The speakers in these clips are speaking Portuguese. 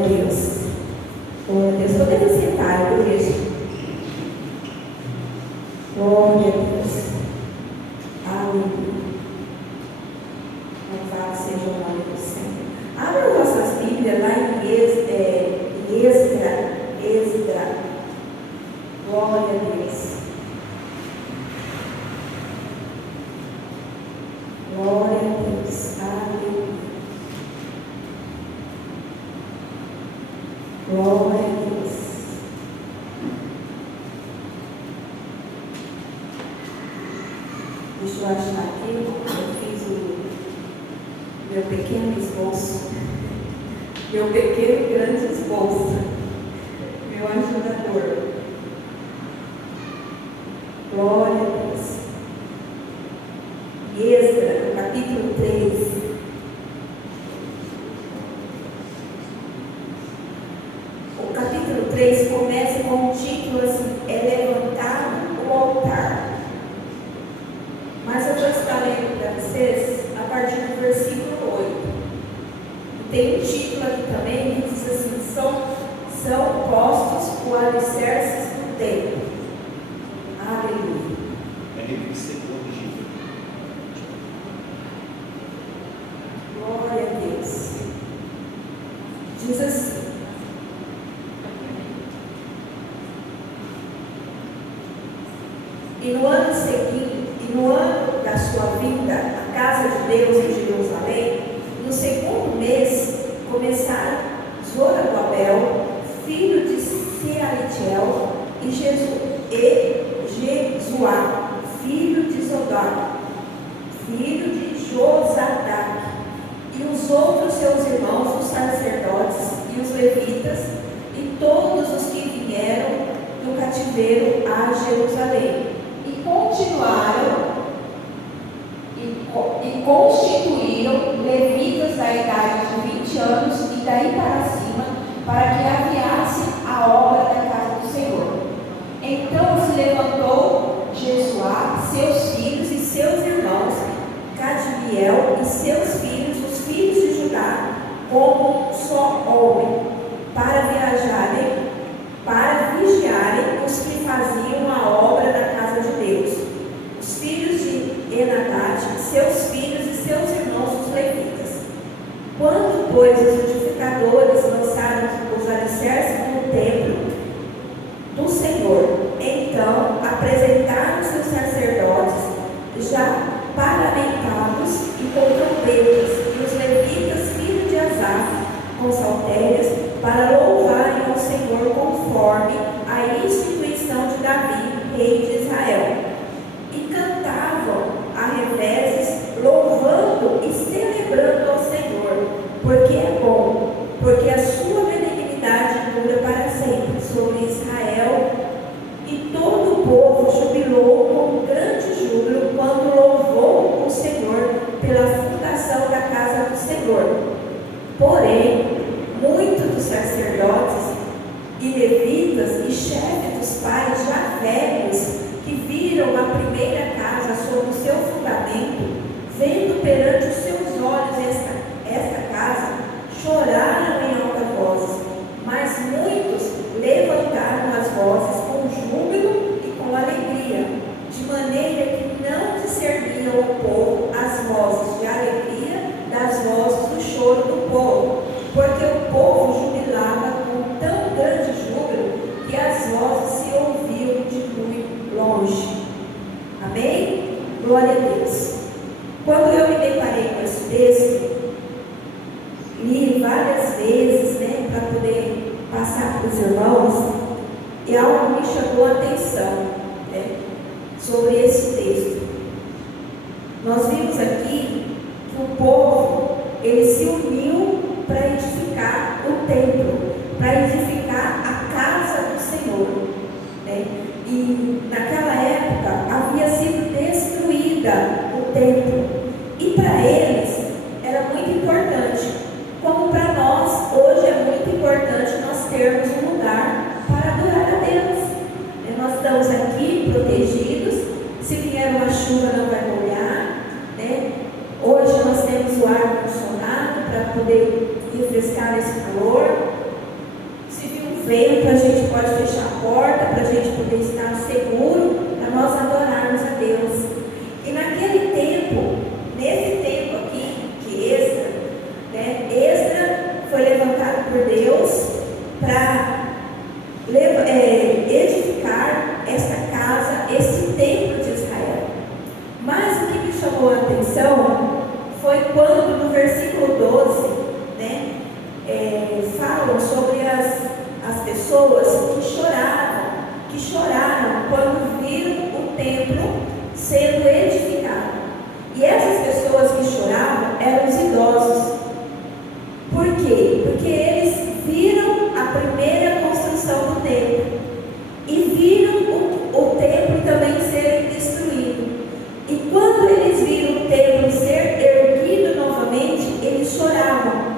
a Deus. Glória a Deus. Podemos sentar, igreja. Glória a Deus. Aleluia. Louvado seja o nome do Senhor. Abra nossas Bíblias lá em Esdras. Glória a Deus. Glória a Deus. Aleluia. Glória a Deus. Deixa eu achar aqui. Eu fiz o meu pequeno esboço. Meu pequeno grande esboço. Meu ajudador. Glória a Deus. Esdras, capítulo 3. O capítulo 3 começa com um título assim: é levantado o altar. Mas eu vou estar lendo para vocês a partir do versículo 8. E tem um título aqui também que diz assim: são postos o alicerces do templo. Aleluia. É revista corrigida. Glória a Deus. Diz assim: e no ano seguinte, e no ano da sua vinda à casa de Deus em Jerusalém, no segundo mês, começaram Zorobabel, filho de Sealtiel, e Jesuá, filho de Zodoc, filho de Josadac, e os outros seus irmãos, os sacerdotes e os levitas, e todos os que vieram do cativeiro a Jerusalém, e continuaram e constituíram levitas da idade de 20 anos e daí para cima, para que aviassem a obra da casa do Senhor. Então se levantou Jesuá, seus filhos e seus irmãos, Cadmiel e seus filhos, os filhos de Judá, como um só homem, para vigiarem os que faziam a obra da casa de Deus. Os filhos de Enadad, seus filhos e seus irmãos, os levitas. Quando, pois, os edificadores lançaram os alicerces no templo do Senhor, então apresentaram seus sacerdotes já paramentados e com trombetas, e os levitas, filhos de Asaf, com saltérias, para louvarem ao Senhor conforme a instituição de Davi, rei de Israel. E cantavam a reveses, louvando e celebrando ao Senhor, porque é bom, porque a sua benignidade dura para sempre sobre Israel. E todo o povo jubilou com grande júbilo quando louvou o Senhor pela fundação da casa do Senhor. Porém, muitos dos sacerdotes e levitas e chefes dos pais já velhos, que viram a primeira casa sob o seu fundamento, vendo perante os seus olhos esta casa, choraram em alta voz, mas muitos levantaram as vozes com júbilo e com alegria, de maneira que não discerniam o povo as vozes de alegria das vozes do choro do povo, porque o povo jubilava com tão grande júbilo que as vozes se ouviam de muito longe. Amém? Glória a Deus. Quando eu me deparei com esse texto, li várias vezes, para poder passar para os irmãos, e algo me chamou a atenção, sobre esse texto. Nós vimos aqui que o povo, ele se uniu para edificar o templo, para edificar a casa do Senhor, E naquela época havia sido destruída o templo, e para eles era muito importante, como para nós hoje é muito importante nós termos um lugar para adorar a Deus. Nós estamos aqui protegidos, se vier uma chuva não vai molhar, Hoje nós temos o ar condicionado para poder refrescar esse calor, vento, a gente pode fechar a porta para a gente poder estar seguro, para nós adorarmos a Deus. E naquele tempo, nesse tempo aqui de Esdras, né, Esdras foi levantado por Deus para edificar esta casa, esse templo de Israel. Mas o que me chamou a atenção foi quando no versículo 12, né, falam sobre as pessoas que choraram quando viram o templo sendo edificado. E essas pessoas que choravam eram os idosos. Por quê? Porque eles viram a primeira construção do templo e viram o templo também ser destruído. E quando eles viram o templo ser erguido novamente, eles choravam.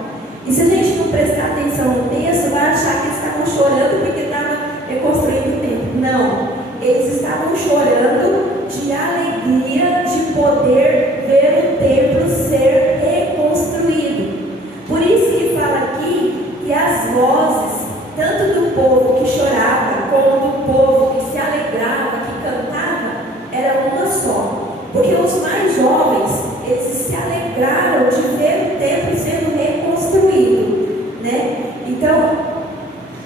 E se a gente não prestar atenção no texto, vai achar que eles estavam chorando porque estavam reconstruindo o templo. Não, eles estavam chorando de alegria de poder ver o templo ser reconstruído. Por isso que fala aqui que as vozes, tanto do povo que chorava, como do povo que se alegrava, que cantava, era uma só. Porque os mais jovens, eles se alegraram de ver o templo sendo reconstruído, né? Então,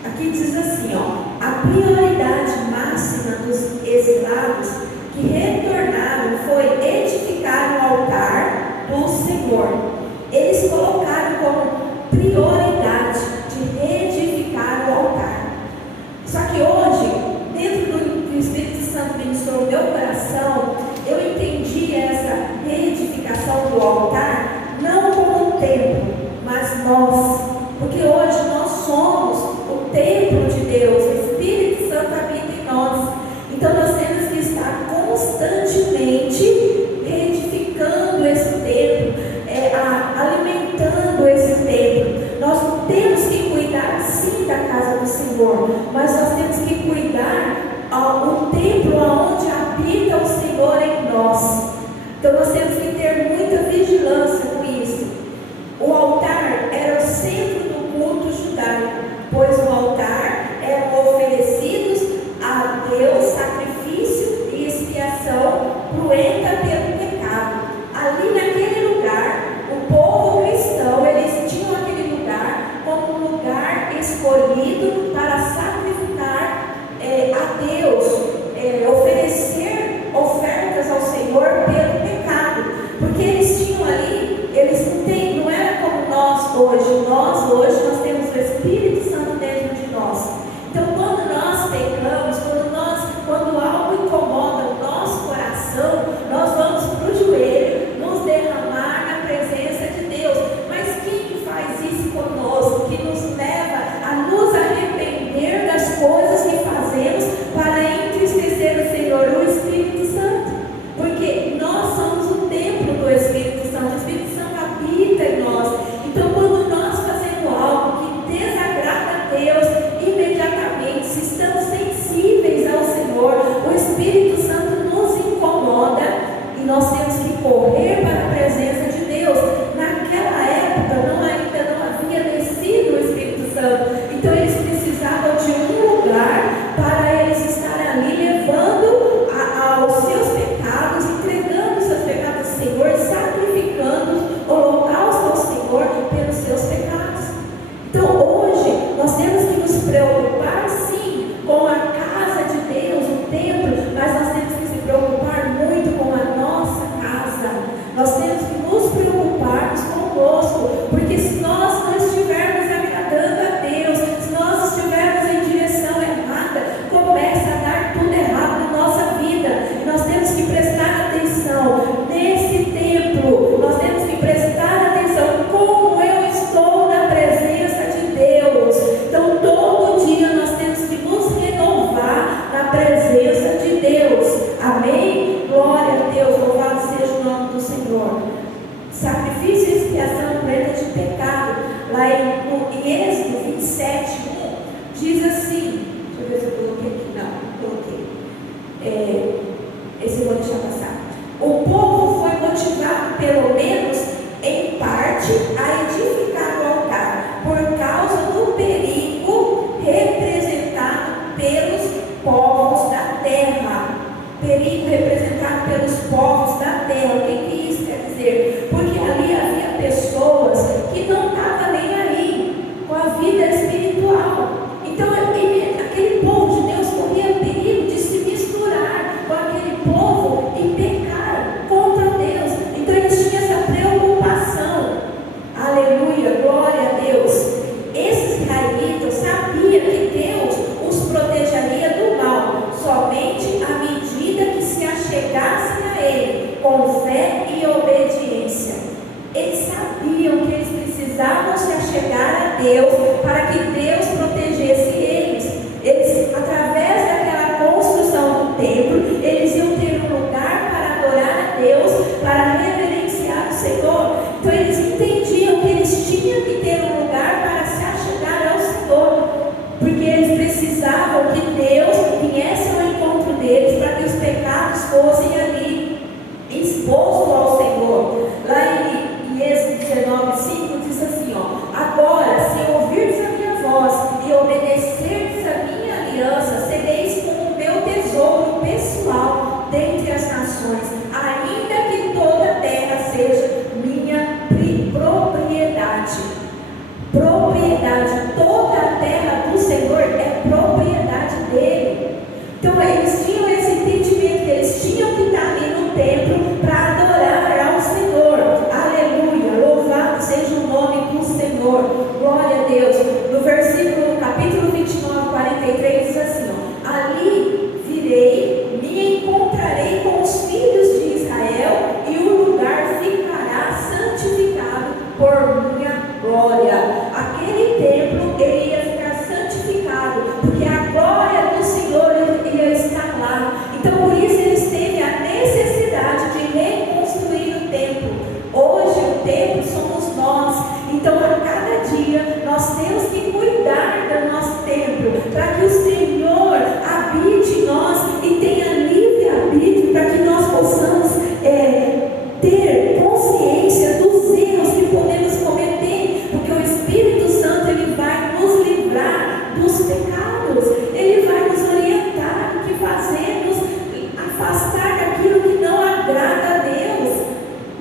aqui diz assim, ó, a prioridade máxima dos exilados que retornaram foi edificar o altar do Senhor. Eles colocaram como prioridade de reedificar o altar. Só que hoje, dentro do que o Espírito Santo ministrou no meu coração, eu entendi essa reedificação do altar não como um templo, mas nós. Porque hoje nós somos o templo de Deus, o Espírito Santo habita em nós. Então nós temos que estar constantemente reedificando esse templo, alimentando esse templo. Nós temos que cuidar sim da casa do Senhor, mas nós temos que cuidar o templo onde habita o Senhor em nós. Então nós temos que ter muita vigilância com isso. O altar era o centro do culto judaico, pois no altar eram oferecidos a Deus sacrifício e expiação cruenta pelo pecado. Ali naquele lugar, o povo cristão, eles tinham aquele lugar como um lugar escolhido para sacrificar a Deus, oferecer ofertas ao Senhor pelo pecado, porque eles tinham ali, não era como nós hoje. Nós temos o Espírito Santo dentro de nós. Então quando nós pecamos, quando algo incomoda o nosso coração, nós vamos para o joelho, nos derramar na presença de Deus. Mas quem faz isso conosco, que nos leva a nos arrepender das coisas que fazemos para entristecer o Senhor? O Espírito Santo. Porque nós somos o templo do Espírito Santo. O Espírito Santo habita em nós. Então quando nós fazemos algo que desagrada a Deus, imediatamente, se estamos sensíveis ao Senhor, o Espírito Santo nos incomoda e nós temos que correr para a presença de Deus. Naquela época ainda não havia descido o Espírito Santo, então eles precisavam de um lugar para eles estarem ali levando aos seus pecados, entregando os seus pecados ao Senhor, sacrificando holocausto ao Senhor pelos seus pecados. Então hoje nós temos que nos preocupar sim com a casa de Deus, o templo, mas nós temos que se preocupar muito com a nossa casa. Nós temos que nos preocuparmos conosco, porque se nós não estivermos agradando a Deus, se nós estivermos em direção errada, começa a dar tudo errado na nossa vida. E nós temos que prestar atenção nesse templo, nós temos que prestar atenção como eu estou na presença de Deus. Então todo dia nós temos que nos renovar na presença de Deus. Amém? Glória a Deus, louvado seja o nome do Senhor. Sacrifício e expiação cruenta de pecado, lá em Êxodo 27, 1, diz assim, deixa eu ver se eu coloquei aqui, não coloquei, esse eu vou deixar passar. O povo foi motivado, pelo menos em parte, a edificar o altar, por causa do perigo representado precisavam se achegar a Deus para que Deus protegesse eles. Eles, através daquela construção do templo, eles iam ter um lugar para adorar a Deus, para reverenciar o Senhor. Então eles entendiam que eles tinham que ter um lugar para se achegar ao Senhor, porque eles precisavam que Deus viesse ao encontro deles para que os pecados fossem ali expostos ao Senhor. Lá em Êxodo 19:5 diz assim, agora, se ouvirdes a minha voz e obedecerdes a minha aliança, sereis como o meu tesouro pessoal dentre as nações, ainda que toda a terra seja minha propriedade. Propriedade, toda a terra do Senhor é propriedade dele. Então eles tinham esse entendimento que eles tinham que estar ali no templo para adorar ao Senhor. Aleluia, louvado seja o nome do Senhor, glória a Deus. No capítulo 29, 43 diz assim, ali virei, me encontrarei com os filhos de Israel e o lugar ficará santificado por minha glória. Aquele templo ele ia ficar santificado, porque a glória do Senhor ia estar lá. Então por isso eles teve a necessidade de reconstruir o templo. Hoje o templo somos nós. Então a cada dia nós temos que cuidar do nosso templo, para que o Senhor habite em nós e tenha livre arbítrio, para que nós possamos ter consciência dos erros que podemos cometer, porque o Espírito Santo ele vai nos livrar dos pecados, ele vai nos orientar o que fazer, nos afastar daquilo que não agrada a Deus.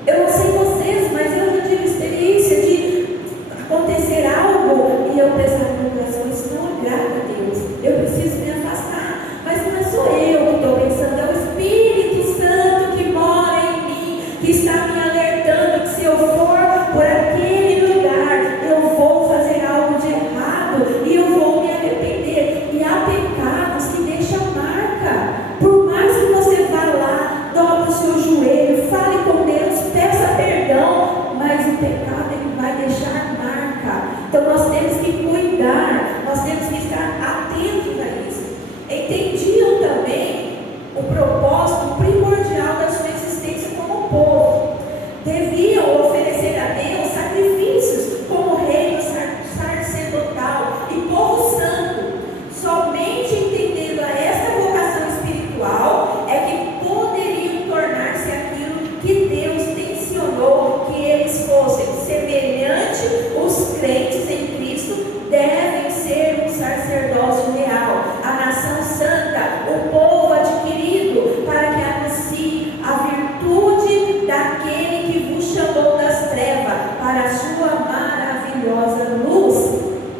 Eu não sei vocês, mas eu já tive experiência de acontecer algo e eu pensar no meu coração, isso não agrada a Deus, eu preciso me afastar. Mas não é só eu que estou pensando, é o Espírito Santo que mora em mim, que está me alertando que se eu for por aquele lugar, eu vou fazer algo de errado e eu vou me arrepender. E há pecados que deixam marca. Por mais que você vá lá, dobre o seu joelho, fale com Deus, peça perdão, mas o pecado ele vai deixar marca. Então nós temos que cuidar, nós temos que estar atentos a isso. Entendiam também o propósito primordial da sua existência como povo. Deviam oferecer a Deus sacrifícios como reino sacerdotal e povo santo. Somente entendendo a esta vocação espiritual é que poderiam tornar-se aquilo que Deus tensionou que eles fossem. Semelhante os crentes em Cristo devem ser um sacerdócio real, a nação santa, o povo adquirido, para que anuncie a virtude daquele que vos chamou das trevas para a sua maravilhosa luz.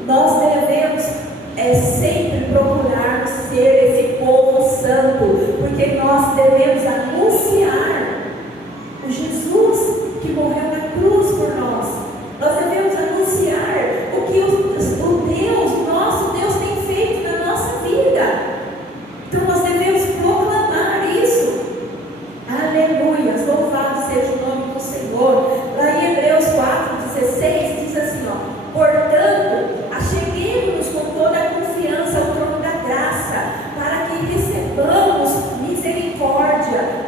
Nós devemos sempre procurar ser esse povo santo, porque nós devemos anunciar o Jesus que morreu na cruz por nós. Nós devemos anunciar o que o Deus, nosso Deus, tem feito na nossa vida. Então nós devemos proclamar isso. Aleluia, louvado seja o nome do Senhor. Lá em Hebreus 4:16 diz assim, portanto, acheguemos-nos com toda a confiança ao trono da graça, para que recebamos misericórdia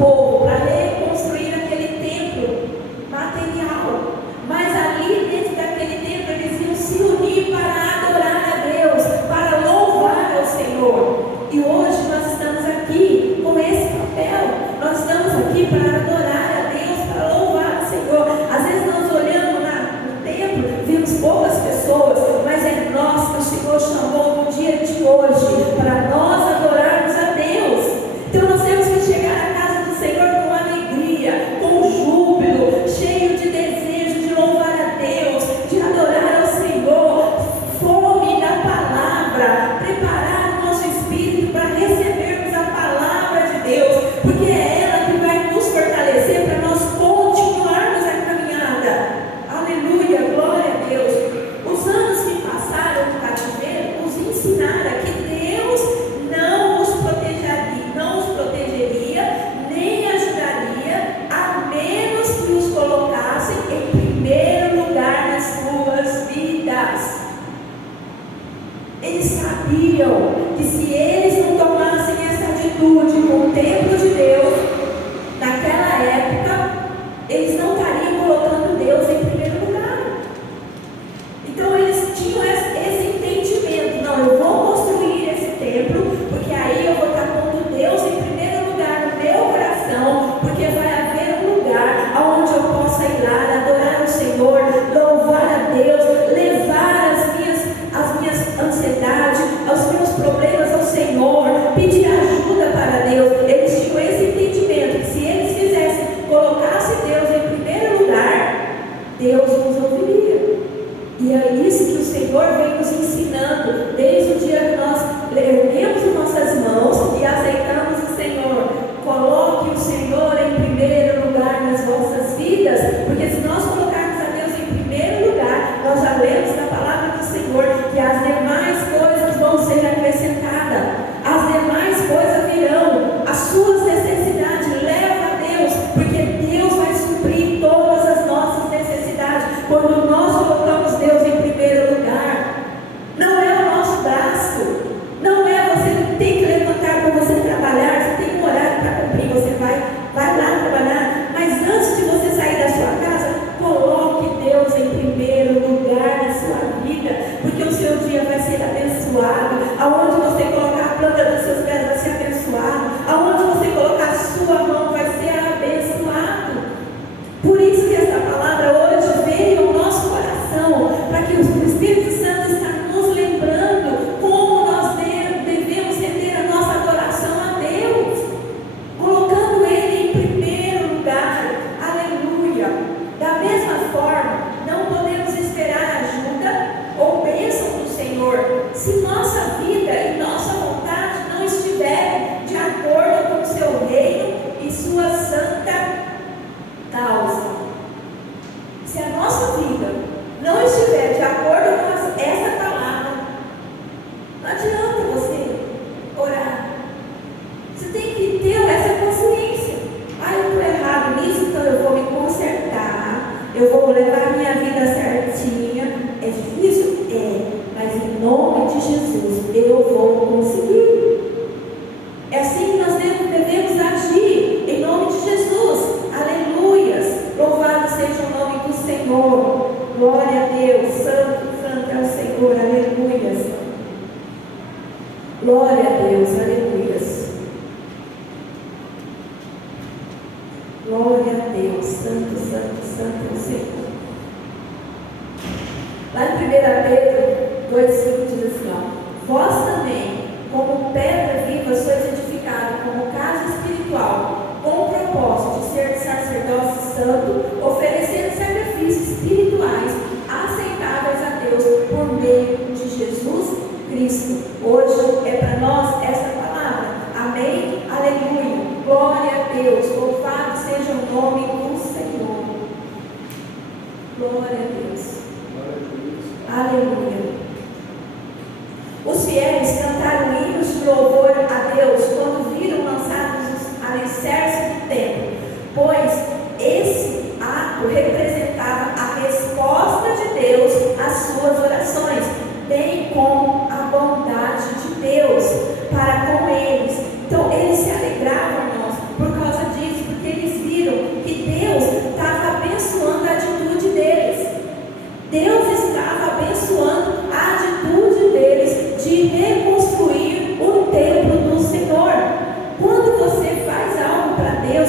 povo para reconstruir aquele templo material. Mas ali dentro daquele templo eles iam se unir para adorar a Deus, para louvar ao Senhor. E hoje nós estamos aqui com esse papel. Nós estamos aqui para adorar a Deus, para louvar o Senhor. Às vezes nós olhamos no templo, vimos poucas pessoas, mas é nós que o Senhor chamou no dia de hoje para nós adorarmos a Deus. Então nós temos que chegar à casa do Senhor com alegria, com júbilo, cheio de desejo de louvar a Deus, de adorar ao Senhor, fome da palavra, preparar o nosso espírito para recebermos a palavra de Deus, porque é ela que vai nos fortalecer para nós continuarmos a caminhada. Aleluia, glória a Deus. Os anos que passaram no cativeiro nos ensinaram que Deus não nos protegeria, nem ajudaria, a menos que os colocassem em primeiro lugar nas suas vidas. Eles sabiam que se eles não tomassem essa atitude com o templo de Deus, naquela época, eles não estariam colocando Deus em primeiro lugar. Então eles tinham esse entendimento: não, eu vou construir esse templo, porque aí eu vou estar pondo Deus em primeiro lugar no meu coração, porque vai haver um lugar onde eu possa ir lá, adorar o Senhor, louvar a Deus, levar as minhas ansiedades, os meus problemas ao Senhor, pedir ajuda para Deus. Eles tinham esse entendimento que se eles fizessem, colocassem Deus em primeiro lugar, Deus nos ouviria. E é isso que o Senhor vem nos ensinando desde o dia que nós erguemos nossas mãos e aceitamos o Senhor. Coloque o Senhor em primeiro lugar nas vossas vidas, porque se nós colocarmos a Deus em primeiro lugar, nós já lemos na palavra do Senhor que as demais coisas vão ser acrescentadas, as demais coisas virão, as suas necessidades leva a Deus, porque Deus vai suprir todas as nossas necessidades quando nós colocamos Deus em primeiro lugar. Não é o nosso braço, não é você que tem que levantar para você trabalhar, você tem um horário para cumprir, você vai lá trabalhar, mas antes de você sair da sua casa, coloque Deus em primeiro lugar na sua vida, porque o seu dia vai ser abençoado. Aonde você colocar a planta dos seus pés vai ser abençoado, aonde você colocar a sua mão vai ser abençoado. Por isso que essa palavra hoje veio ao nosso coração, para que o Espírito Santo está nos lembrando como nós devemos render a nossa adoração a Deus, colocando Ele em primeiro lugar. Aleluia. Da mesma forma, não podemos esperar ajuda ou bênção do Senhor se nossa vida e nossa vontade não estiverem de acordo com o seu reino e sua santa causa. Se a nossa vida não estiver de acordo com essa palavra, não adianta você orar. Você tem que ter essa consciência. Eu estou errado nisso, então eu vou me consertar, eu vou levar minha vida certinha. É difícil? É, mas em nome de Jesus eu vou conseguir. É assim que nós devemos agir, em nome de Jesus. Aleluias, louvado seja o nome do Senhor. Glória a Deus, santo, santo é o Senhor. Aleluias, glória a Deus, aleluias. Glória a Deus, santo, santo, santo é o Senhor. Lá em 1 Pedro 2,5 diz assim: vós também, como pedra viva, sois edificados como casa espiritual, com o propósito de ser sacerdócio santo, oferecendo sacrifícios espirituais aceitáveis a Deus por meio de Jesus Cristo. Hoje é para nós essa palavra. Amém? Aleluia. Glória a Deus. Louvado seja o nome do Senhor. Glória a Deus. Aleluia. Os fiéis cantaram hinos de louvor a Deus quando viram lançados os alicerces do templo, pois esse ato representava a resposta de Deus às suas orações, bem como a bondade de Deus para com eles. Então eles se alegravam, irmãos, por causa disso.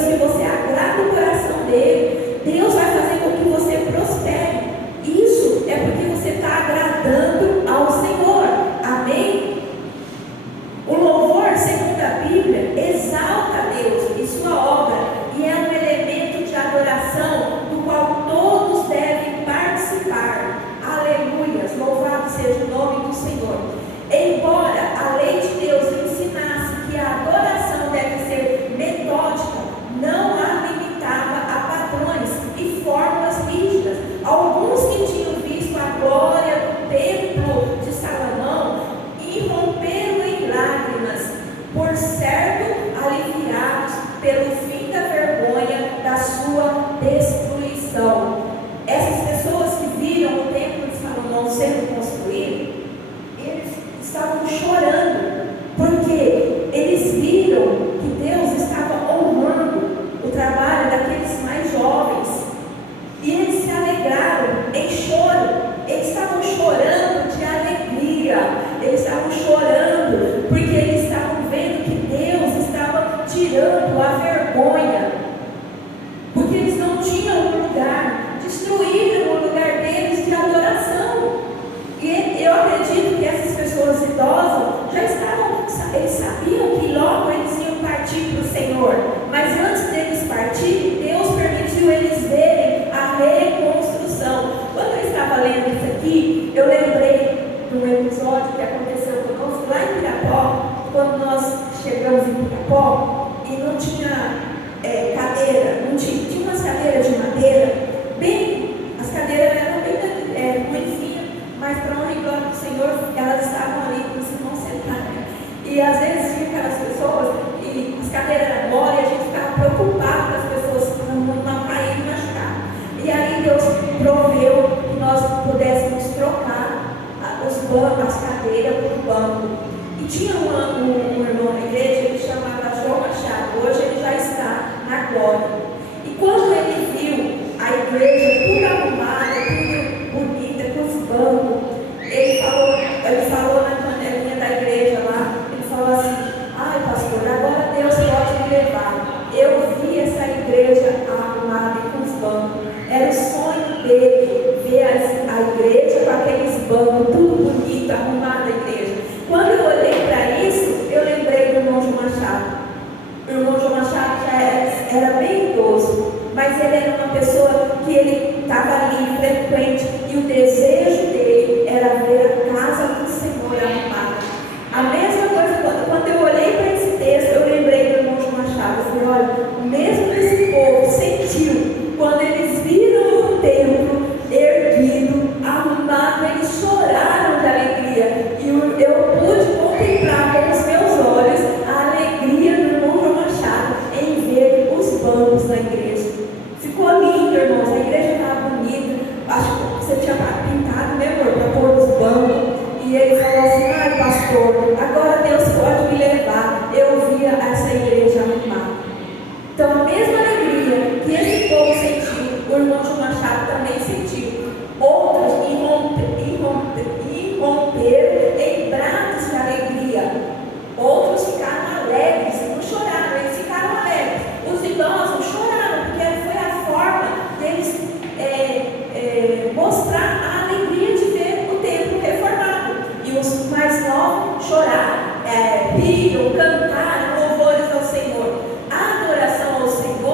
Deus, que você agrada o coração dele. Deus vai fazer com que você prospere. Isso é porque você está agradando ao Senhor. Amém? O louvor, segundo a Bíblia, exalta a Deus e sua obra, e é um elemento de adoração do qual todos devem participar. Aleluias, louvado seja o nome do Senhor. Embora a lei de Deus ensinasse que a adoração deve ser metódica, não a limitava a padrões e fórmulas rígidas. Alguns que tinham visto a glória do templo de Salomão irromperam em lágrimas, por certo aliviados pelo fim da vergonha da sua destruição. Essas pessoas que viram o templo de Salomão sendo construído, eles estavam chorando, porque eles viram que Deus estava honrando o trabalho daqueles mais jovens, e eles se alegraram em choro. Eles estavam chorando de alegria, eles estavam chorando porque eles estavam vendo que Deus estava tirando a vergonha, porque eles não tinham um lugar, destruíram o lugar deles de adoração. E eu acredito que essas pessoas idosas já estavam, eles sabiam que logo eles iam partir para o Senhor, mas antes deles partirem, Deus permitiu eles verem a reconstrução. Quando eu estava lendo isso aqui, eu lembrei de um episódio que aconteceu conosco lá em Pirapó, quando nós chegamos em Pirapó e não tinha cadeira, não tinha umas cadeiras de madeira, as cadeiras eram bem ruinzinhas, mas para honra e glória do Senhor, elas estavam ali para os irmãos sentarem. E às vezes tinha aquelas pessoas, e as cadeiras eram mole, e a gente ficava preocupado com as pessoas não caírem e machucar. E aí Deus proveu que nós pudéssemos trocar os bancos, as cadeiras por banco. E tinha um irmão na igreja, ele chamava João Machado, hoje ele já está na glória. E quando ele viu a igreja tudo arrumada, tudo bonita, com os bancos, ele falou na panelinha da igreja lá, ele falou assim: ai pastor, agora Deus pode me levar. Eu vi essa igreja arrumada com os bancos, era o sonho dele ver a igreja com aqueles bancos, tudo bonito, arrumada a igreja. Quando eu olhei para isso, eu lembrei do irmão João Machado. O irmão João Machado já era bem idoso, mas ele era uma pessoa que ele estava ali frequente, e o desejo dele era ver a casa do Senhor arrumada. A mesma coisa, quando eu olhei para esse texto, eu lembrei do irmão João Machado. Eu falei: olha, o mesmo que esse povo sentiu quando eles viram o templo erguido, arrumado, eles choraram de alegria. E eu pude contemplar com os meus olhos a alegria do irmão João Machado em ver os bancos da igreja. Ficou lindo, irmãos, a igreja estava bonita. Acho que você tinha pintado, né, amor, para pôr os bancos. E ele falou assim: ai pastor, agora Deus pode me levar. Eu via essa igreja arrumada. Então a mesma alegria que esse povo sentiu, o irmão João Machado também sentiu. Outros irromperam em brados de alegria. Outros ficaram alegres, não choraram, eles ficaram alegres. Os idosos choraram, porque foi a forma deles mostrar a alegria de ver o templo reformado. E os mais novos choraram, riram, cantaram louvores ao Senhor. A adoração ao Senhor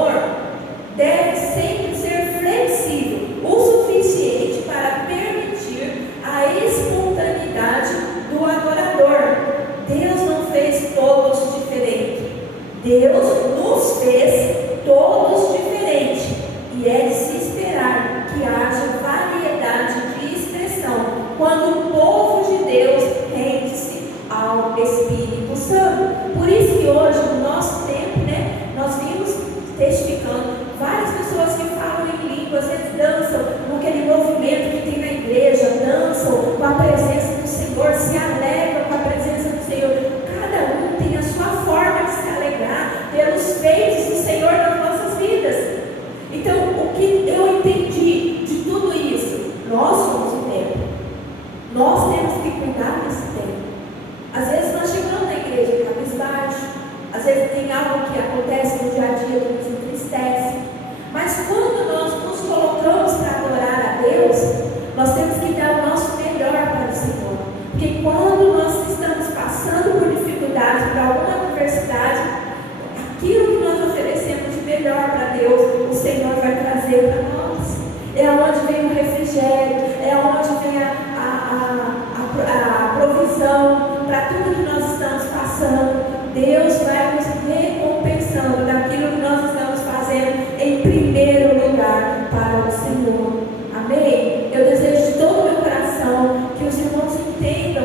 trazer para nós. É onde vem o refrigério, é onde vem a provisão para tudo que nós estamos passando. Deus vai nos recompensando daquilo que nós estamos fazendo em primeiro lugar para o Senhor. Amém? Eu desejo de todo o meu coração que os irmãos entendam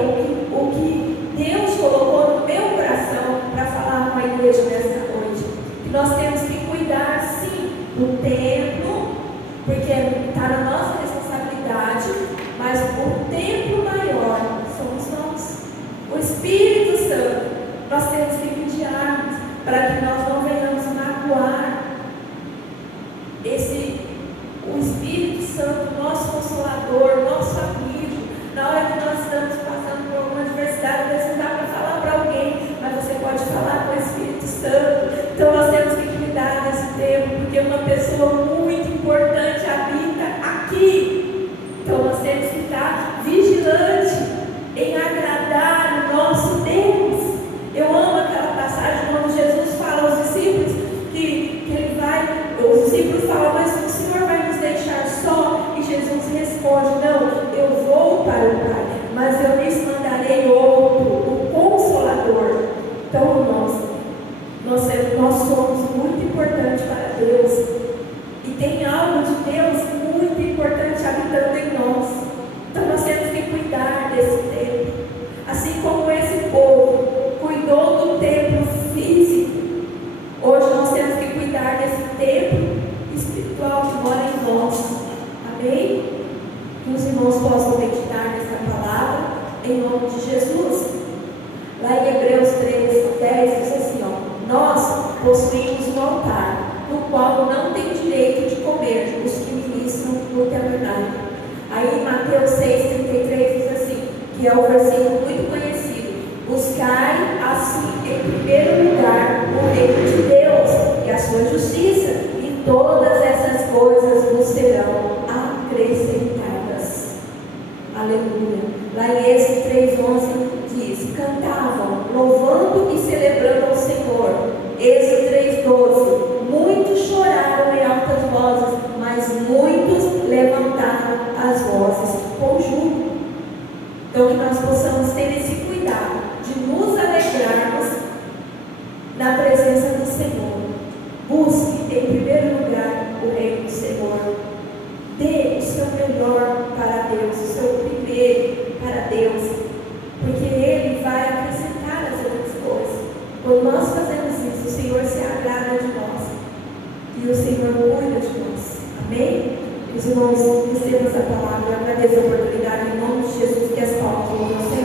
o que Deus colocou no meu coração para falar com a igreja nessa noite. Que nós temos que cuidar, sim, do templo, porque está na nossa responsabilidade, mas o templo maior somos nós. O Espírito Santo, nós temos que vigiar para que nós não venhamos magoar o Espírito Santo, nosso Consolador, nosso amigo. Na hora que nós estamos passando por alguma adversidade, às vezes não dá para falar para alguém, mas você pode falar com o Espírito Santo. Então nós temos que cuidar desse tempo, porque uma pessoa muito importante habita aqui. Então nós temos que estar vigilantes em agradar o nosso Deus. Eu amo aquela passagem quando Jesus fala aos discípulos que ele vai, os discípulos falam, mas o Senhor vai nos deixar só? E Jesus responde, não, eu vou para o Pai, mas eu lhes mandarei outro, o Consolador. Então nós somos muito importantes para Deus, e tem algo de Deus muito importante habitando em nós. Então nós temos que cuidar desse tempo, assim como esse povo cuidou do templo físico. Hoje nós temos que cuidar desse templo espiritual que mora em nós. Amém? Que os irmãos possam meditar nessa palavra em nome de Jesus. Lá em Hebreus 3:10 diz assim, nós possuímos um altar, no qual não tem direito de comer os que ministram no tabernáculo. Aí em Mateus 6:33 diz assim, que é o versículo muito conhecido: buscai assim em primeiro lugar o reino de Deus e a sua justiça, e todas essas coisas vos serão acrescentadas. Aleluia. Lá em Êxodo 3:11 diz, cantavam, louvando e celebrando ao Senhor. Êxodo 3:12, muitos choraram em altas vozes, mas muitos levantaram as vozes com júbilo. Então que nós possamos ter esse cuidado de nos alegrarmos na presença do Senhor. Busque em primeiro lugar o reino do Senhor. Dê o seu melhor para Deus, o seu primeiro para Deus, porque Ele vai acrescentar as outras coisas. Quando nós fazemos isso, o Senhor se agrada de nós e o Senhor cuida de nós. Amém? Os irmãos, recebam essa palavra. Eu agradeço a oportunidade em nome de Jesus, que as palmas do Senhor.